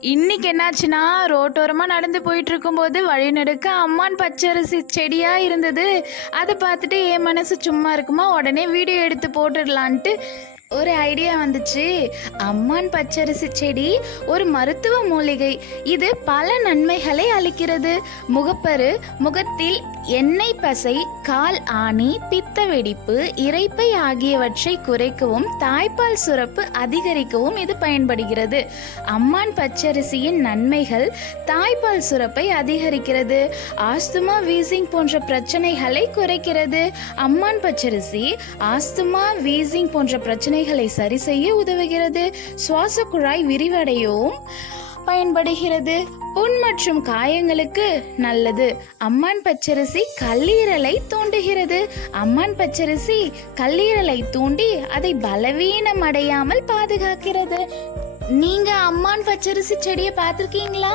இன்னைக்கு என்னாச்சுன்னா ரோட்டோரமாக நடந்து போயிட்டு இருக்கும்போது வழிநடுக்க அம்மான் பச்சரிசி செடியா இருந்தது. அதை பார்த்துட்டு என் மனசு சும்மா இருக்குமா? உடனே வீடியோ எடுத்து போட்டுடலான்ட்டு ஒரு ஐடியா வந்துச்சு. அம்மான் பச்சரிசி செடி ஒரு மருத்துவ மூலிகை. இது பல நன்மைகளை அளிக்கிறது. முகப்பரு முகத்தில் எண்ணெய் பசை கால் ஆணி பித்த வெடிப்பு இரைப்பை ஆகியவற்றை குறைக்கவும் தாய்ப்பால் சுரப்பு அதிகரிக்கவும் இது பயன்படுகிறது. அம்மான் பச்சரிசியின் நன்மைகள் தாய்ப்பால் சுரப்பை அதிகரிக்கிறது. ஆஸ்துமா வீசிங் போன்ற பிரச்சனைகளை குறைக்கிறது. அம்மான் பச்சரிசி ஆஸ்துமா வீசிங் போன்ற பிரச்சனை பிரச்சனைகளை சரி செய்ய உதவுகிறது. சுவாச குழாய் விரிவடையவும் பயன்படுகிறது. புண் மற்றும் காயங்களுக்கு நல்லது. அம்மான் பச்சரிசி கல்லீரலை தூண்டுகிறது. அம்மான் பச்சரிசி கல்லீரலை தூண்டி அதை பலவீனம் அடையாமல் பாதுகாக்கிறது. நீங்க அம்மான் பச்சரிசி செடியை பார்த்திருக்கீங்களா?